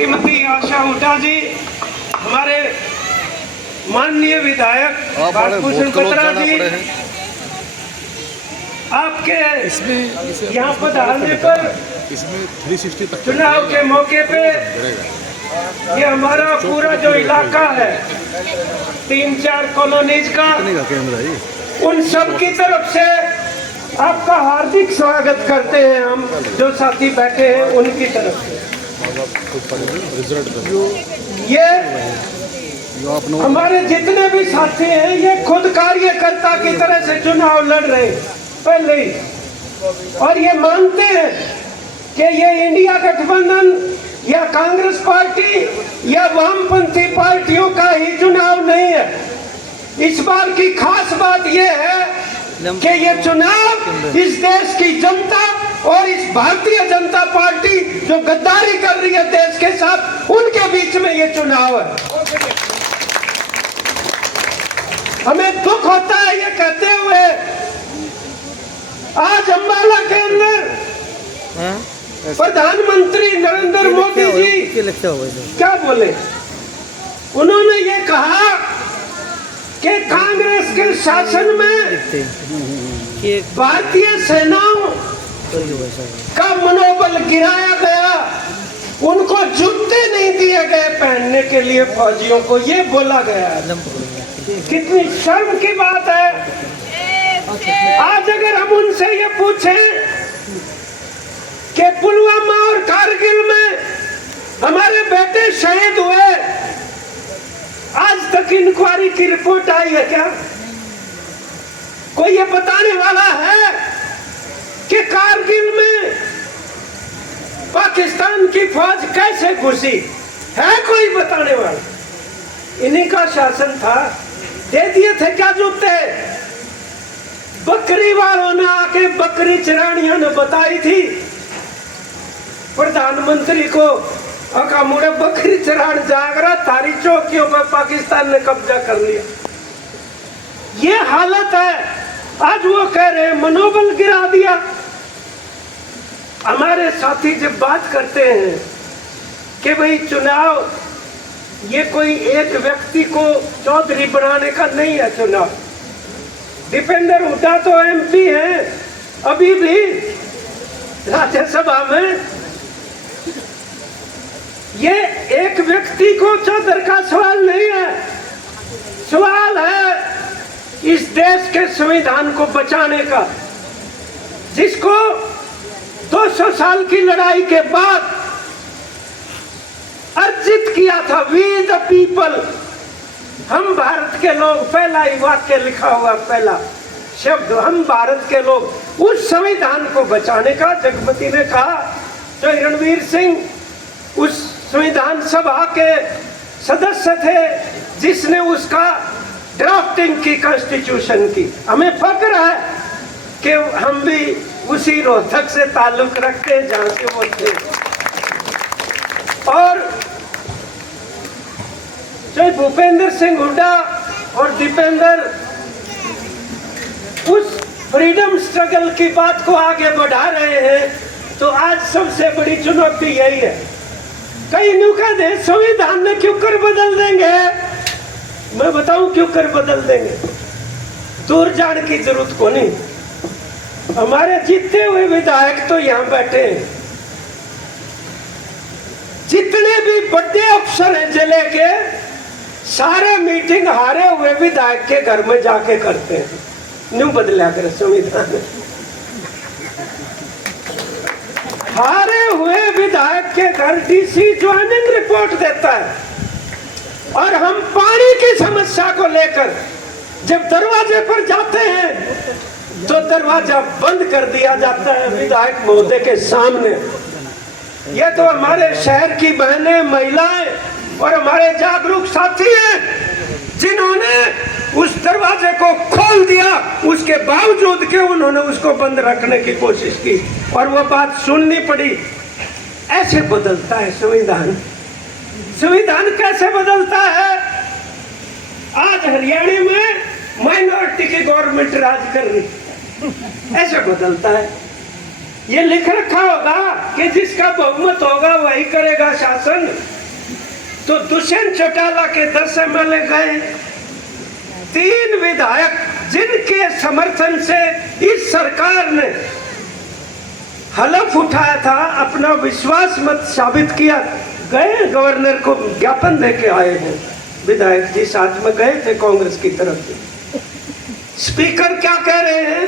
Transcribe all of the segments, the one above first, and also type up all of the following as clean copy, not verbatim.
श्रीमती आशा हुड्डा जी, हमारे माननीय विधायक भागभूषण बत्रा जी, आपके यहाँ पधारने पर इसमें 360 तक चुनाव के मौके पे ये हमारा पूरा जो इलाका है 3-4 कॉलोनीज का, उन सब की तरफ से आपका हार्दिक स्वागत करते हैं। हम जो साथी बैठे हैं उनकी तरफ से ये हमारे जितने भी साथी हैं ये खुद कार्यकर्ता की तरह से चुनाव लड़ रहे हैं पहले ही, और ये मानते हैं कि ये इंडिया गठबंधन या कांग्रेस पार्टी या वामपंथी पार्टियों का ही चुनाव नहीं है। इस बार की खास बात यह है कि ये चुनाव इस देश की जनता और इस भारतीय जनता पार्टी जो गद्दारी कर रही है देश के साथ, उनके बीच में ये चुनाव है। हमें दुख होता है ये कहते हुए, आज अम्बाला के अंदर प्रधानमंत्री नरेंद्र मोदी जी क्या बोले, उन्होंने ये कहा कि कांग्रेस के शासन में भारतीय सेनाओं का मनोबल गिराया गया, उनको जूते नहीं दिए गए पहनने के लिए फौजियों को, ये बोला गया। कितनी शर्म की बात है। आज अगर हम उनसे ये पूछें कि पुलवामा और कारगिल में हमारे बेटे शहीद हुए, आज तक इंक्वायरी की रिपोर्ट आई है क्या? कोई ये बताने वाला है कि कारगिल में पाकिस्तान की फौज कैसे घुसी? है कोई बताने वाला? इन्हीं का शासन था, दे दिए थे क्या जूते? बकरी वालों ने आके बकरी चरानियों ने बताई थी प्रधानमंत्री को, अका मुड़े बकरी चरान जाग रहा, थारी चौकियों पर पाकिस्तान ने कब्जा कर लिया। ये हालत है। आज वो कह रहे हैं मनोबल गिरा दिया। हमारे साथी जब बात करते हैं कि भाई चुनाव ये कोई एक व्यक्ति को चौधरी बनाने का नहीं है चुनाव। दीपेंद्र हुड्डा तो एमपी हैं अभी भी राज्यसभा में, ये एक व्यक्ति को चौधरी का सवाल नहीं है। सवाल है इस देश के संविधान को बचाने का, जिसको 200 साल की लड़ाई के बाद अर्जित किया था। वी द पीपल, हम भारत के लोग, पहला ही वाक्य लिखा हुआ, पहला शब्द हम भारत के लोग। उस संविधान को बचाने का जगमती ने कहा, जो रणवीर सिंह उस संविधान सभा के सदस्य थे जिसने उसका ड्राफ्टिंग की कॉन्स्टिट्यूशन की। हमें फक्र है कि हम भी उसी रोहतक से ताल्लुक रखते हैं जहां से वो थे। और जो भूपेंद्र सिंह हुड्डा और दीपेंद्र उस फ्रीडम स्ट्रगल की बात को आगे बढ़ा रहे हैं, तो आज सबसे बड़ी चुनौती यही है। कई न्यू कह दे संविधान ने क्यों कर बदल देंगे, मैं बताऊं क्यों कर बदल देंगे। दूर जाने की जरूरत को नहीं। हमारे जीते हुए विधायक तो यहाँ बैठे हैं, जितने भी बड़े अफसर हैं जिले के, सारे मीटिंग हारे हुए विधायक के घर में जाके करते हैं। न्यू बदला कर संविधान, हारे हुए विधायक के घर डीसी ज्वाइनिंग रिपोर्ट देता है। और हम पानी की समस्या को लेकर जब दरवाजे पर जाते हैं तो दरवाजा बंद कर दिया जाता है विधायक महोदय के सामने। ये तो हमारे शहर की बहनें, महिलाएं और हमारे जागरूक साथी हैं जिन्होंने उस दरवाजे को खोल दिया, उसके बावजूद के उन्होंने उसको बंद रखने की कोशिश की और वो बात सुननी पड़ी। ऐसे बदलता है संविधान। संविधान कैसे बदलता है? आज हरियाणा में माइनॉरिटी की गवर्नमेंट राज कर रही, ऐसे बदलता है। ये लिख रखा होगा कि जिसका बहुमत होगा वही करेगा शासन। तो दुष्यंत चौटाला के 10 MLA गए, 3 विधायक जिनके समर्थन से इस सरकार ने हलफ उठाया था, अपना विश्वास मत साबित किया, गए गवर्नर को ज्ञापन देके आए हैं। विधायक जी साथ में गए थे कांग्रेस की तरफ से। स्पीकर क्या कह रहे हैं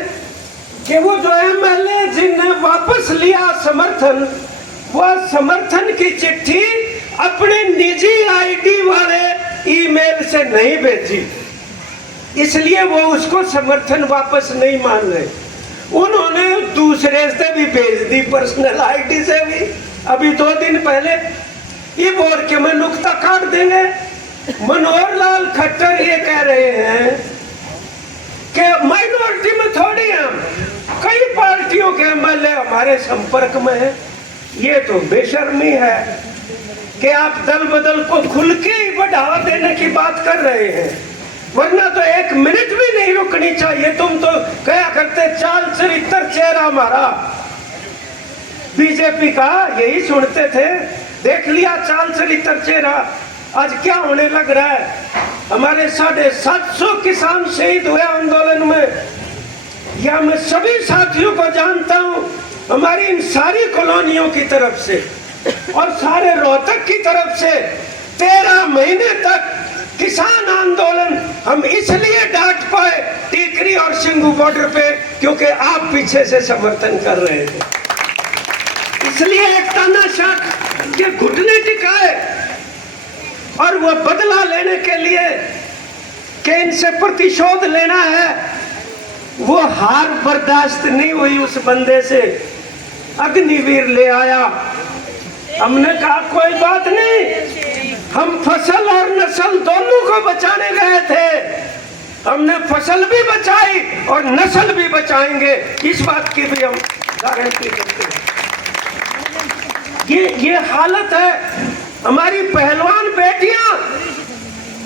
कि वो जो MLA जिनने वापस लिया समर्थन, वह समर्थन की चिट्ठी अपने निजी ID वाले ईमेल से नहीं भेजी, इसलिए वो उसको समर्थन वापस नहीं मान रहे। उन्होंने दूसरे से भी भेज दी, पर्सनल ID से भी। अभी 2 दिन पहले ये बोल के मैं नुक्ता काट देंगे। मनोहर लाल खट्टर ये कह रहे हैं कि माइनॉरिटी में थोड़ी हम, कई पार्टियों के MLA हमारे संपर्क में है। ये तो बेशर्मी है कि आप दल बदल को खुल के ही बढ़ावा देने की बात कर रहे हैं, वरना तो 1 मिनट भी नहीं रुकनी चाहिए। तुम तो कहा करते चाल चरित्र चेहरा हमारा बीजेपी का, यही सुनते थे। देख लिया चाल चरित्र चेहरा, आज क्या होने लग रहा है। हमारे 750 किसान शहीद हुए आंदोलन में, या मैं सभी साथियों को जानता हूं, हमारी इन सारी कॉलोनियों की तरफ से और सारे रोहतक की तरफ से 13 महीने तक किसान आंदोलन हम इसलिए डांट पाए टीकरी और सिंगू बॉर्डर पे, क्योंकि आप पीछे से समर्थन कर रहे थे। इसलिए एक तानाशाह के घुटने टिकाए और वह बदला लेने के लिए कि इनसे प्रतिशोध लेना है, वो हार बर्दाश्त नहीं हुई उस बंदे से, अग्निवीर ले आया। हमने कहा कोई बात नहीं, हम फसल और नस्ल दोनों को बचाने गए थे, हमने फसल भी बचाई और नस्ल भी बचाएंगे, इस बात की भी हम गारंटी देते हैं। ये हालत है हमारी पहलवान बेटियां।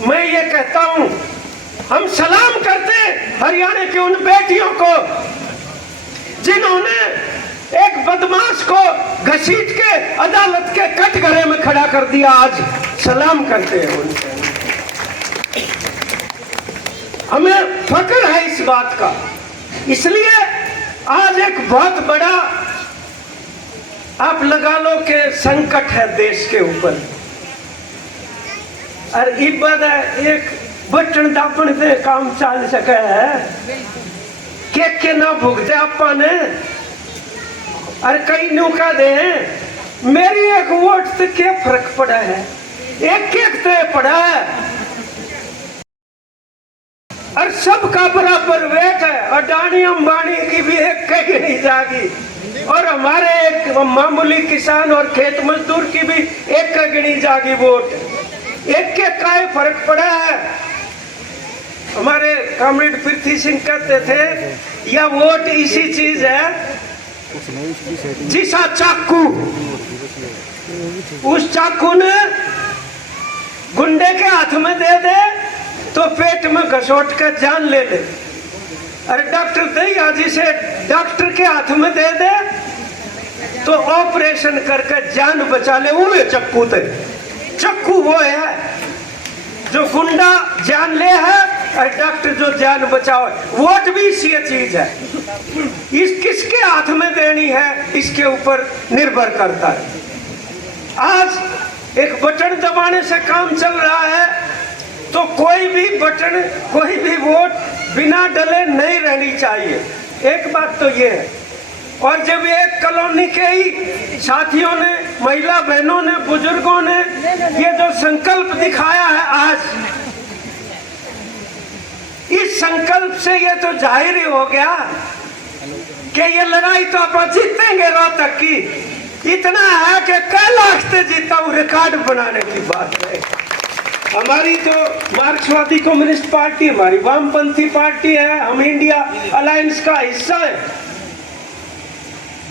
मैं ये कहता हूं, हम सलाम करते हरियाणा की उन बेटियों को जिन्होंने एक बदमाश को घसीट के अदालत के कटघरे में खड़ा कर दिया। आज सलाम करते हैं उनसे, हमें फक्र है इस बात का। इसलिए आज एक बहुत बड़ा आप लगा लो कि संकट है देश के ऊपर। और इबाद एक बटन दापण से काम चल सके है के ना भुगते आपा ने। और कई नुका दे मेरी एक वोट से क्या फर्क पड़ा है, एक तो पड़ा है और सबका बराबर वेट है। अडानी अंबानी की भी एक कहीं नहीं जागी और हमारे एक मामूली किसान और खेत मजदूर की भी एक गिनी जागी वोट। एक के काय फर्क पड़ा है। हमारे कॉमरेड पृथ्वी सिंह कहते थे यह वोट इसी चीज है जिसा चाकू, उस चाकू ने गुंडे के हाथ में दे दे तो पेट में घसोट कर जान ले ले। अरे डॉक्टर दया जी से डॉक्टर के हाथ में दे दे तो ऑपरेशन करके जान बचा ले। वो चक्कू थे, चक्कू वो है जो गुंडा जान ले है और डॉक्टर जो जान बचाओ। वोट भी इसी चीज है, इस किसके हाथ में देनी है इसके ऊपर निर्भर करता है। आज एक बटन दबाने से काम चल रहा है, तो कोई भी बटन कोई भी वोट बिना डले नहीं रहनी चाहिए। एक बात तो ये है। और जब एक कॉलोनी के ही साथियों ने, महिला बहनों ने, बुजुर्गों ने ये जो संकल्प दिखाया है आज, इस संकल्प से ये तो जाहिर ही हो गया कि ये लड़ाई तो आप जीतेंगे रोहतक की। इतना है कि कई लाख से जीता हूं, रिकॉर्ड बनाने की बात है। हमारी तो मार्क्सवादी कम्युनिस्ट पार्टी, हमारी वामपंथी पार्टी है, हम इंडिया अलायंस का हिस्सा है।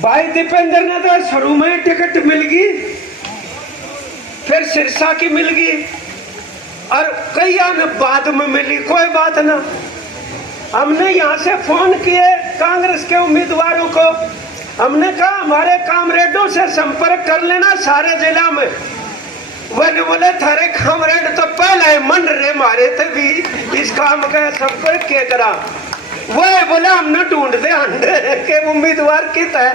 भाई दीपेंद्र ने तो शुरू में टिकट मिल गई, फिर सिरसा की मिल गई और कई ने बाद में मिली, कोई बात ना। हमने यहाँ से फोन किए कांग्रेस के उम्मीदवारों को हमने कहा हमारे कामरेडों से संपर्क कर लेना सारे जिला में। वो बोले थारे कामरेड तो पहले मन रे मारे थे भी इस काम का सबको के करा। वो बोले हमने ढूंढते अंडे के उम्मीदवार कित है।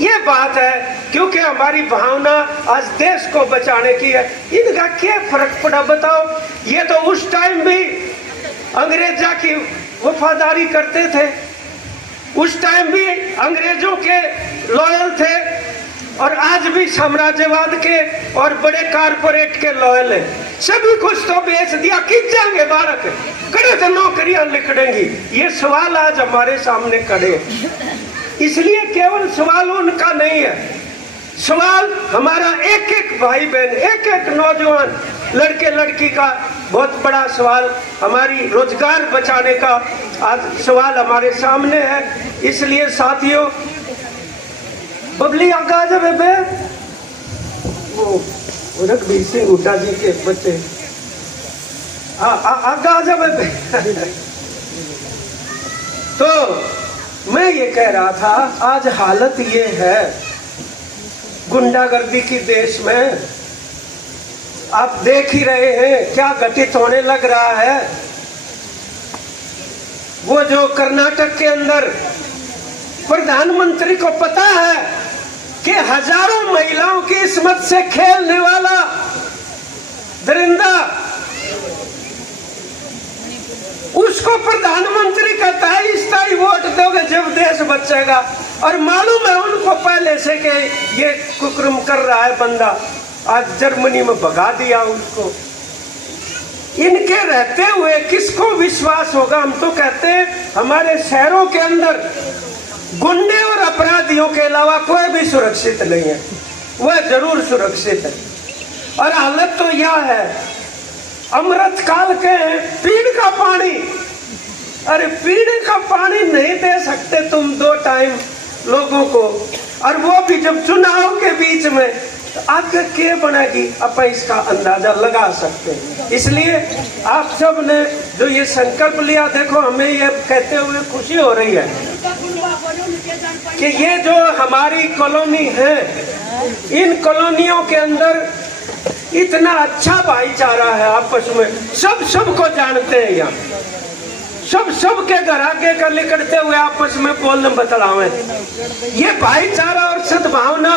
ये बात है क्योंकि हमारी भावना आज देश को बचाने की है। इनका क्या फर्क पड़ा बताओ। ये तो उस टाइम भी अंग्रेजा की वफादारी करते थे, उस टाइम भी अंग्रेजों के लॉयल थे और आज भी साम्राज्यवाद के और बड़े कारपोरेट के लॉयल है। सभी कुछ तो बेच दिया, किस जाएंगे बारक करे तो नौकरियां लिखड़ेंगी। ये सवाल आज हमारे सामने खड़े, इसलिए केवल सवाल उनका नहीं है, सवाल हमारा एक एक भाई बहन, एक एक नौजवान लड़के लड़की का बहुत बड़ा सवाल, हमारी रोजगार बचाने का आज सवाल हमारे सामने है। इसलिए साथियों, बबली आगा जब वो रघुवीर सिंह हुड्डा जी के बच्चे आगा जब तो मैं ये कह रहा था, आज हालत ये है गुंडागर्दी की देश में, आप देख ही रहे हैं क्या घटित होने लग रहा है। वो जो कर्नाटक के अंदर प्रधानमंत्री को पता है कि हजारों महिलाओं की किस्मत से खेलने वाला दरिंदा, उसको प्रधानमंत्री कहता है इस तरह वोट दोगे जब देश बचेगा। और मालूम है उनको पहले से कि ये कुकर्म कर रहा है बंदा, आज जर्मनी में भगा दिया उसको। इनके रहते हुए किसको विश्वास होगा। हम तो कहते हैं हमारे शहरों के अंदर गुंडे और अपराधियों के अलावा कोई भी सुरक्षित नहीं है, वह जरूर सुरक्षित है। और हालत तो यह है, अमृत काल के पीने का पानी, अरे पीने का पानी नहीं दे सकते तुम 2 टाइम लोगों को, और वो भी जब चुनाव के बीच में, तो आगे क्या बनेगी आप इसका अंदाजा लगा सकते हैं। इसलिए आप सब ने जो ये संकल्प लिया, देखो हमें ये कहते हुए खुशी हो रही है कि ये जो हमारी कॉलोनी है, इन कॉलोनियों के अंदर इतना अच्छा भाईचारा है आपस में, सब सबको जानते हैं। यहाँ सब के घर आगे कर लिखते हुए आपस में बोलने बतलावे। ये भाईचारा और सद्भावना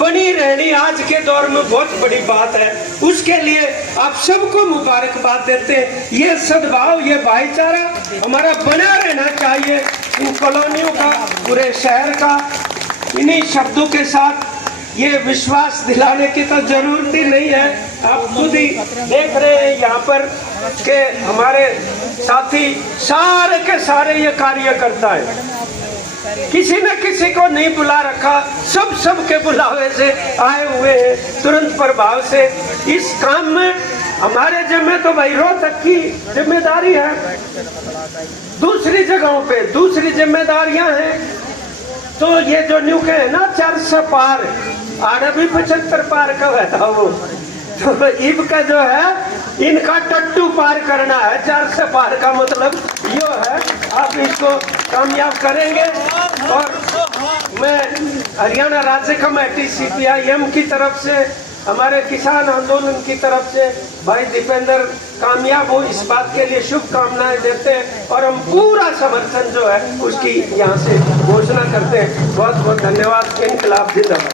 बनी रहनी आज के दौर में बहुत बड़ी बात है। उसके लिए आप सबको मुबारकबाद देते हैं। ये सद्भाव, ये भाईचारा हमारा बना रहना चाहिए इन कॉलोनियों का, पूरे शहर का। इन्हीं शब्दों के साथ ये विश्वास दिलाने की तो जरूरत ही नहीं है, आप खुद ही देख रहे हैं यहाँ पर कि हमारे साथी सारे के सारे ये कार्य करता है। किसी न किसी को नहीं बुला रखा, सब के बुलावे से आए हुए हैं तुरंत प्रभाव से इस काम में। हमारे जिम्मे तो भाई रोहतक की जिम्मेदारी है, दूसरी जगहों पे दूसरी जिम्मेदारियां हैं। तो ये जो न्यू के है ना 400 पार, आड़ा भी 75 पार का था वो, तो इब का जो है इनका टट्टू पार करना है। 400 पार का मतलब यो है, आप इसको कामयाब करेंगे। और मैं हरियाणा राज्य कमेटी CPIM की तरफ से, हमारे किसान आंदोलन की तरफ से भाई दीपेंद्र कामयाब हो इस बात के लिए शुभकामनाएं देते हैं और हम पूरा समर्थन जो है उसकी यहाँ से घोषणा करते हैं। बहुत बहुत धन्यवाद। इनकलाब जिंदाबाद।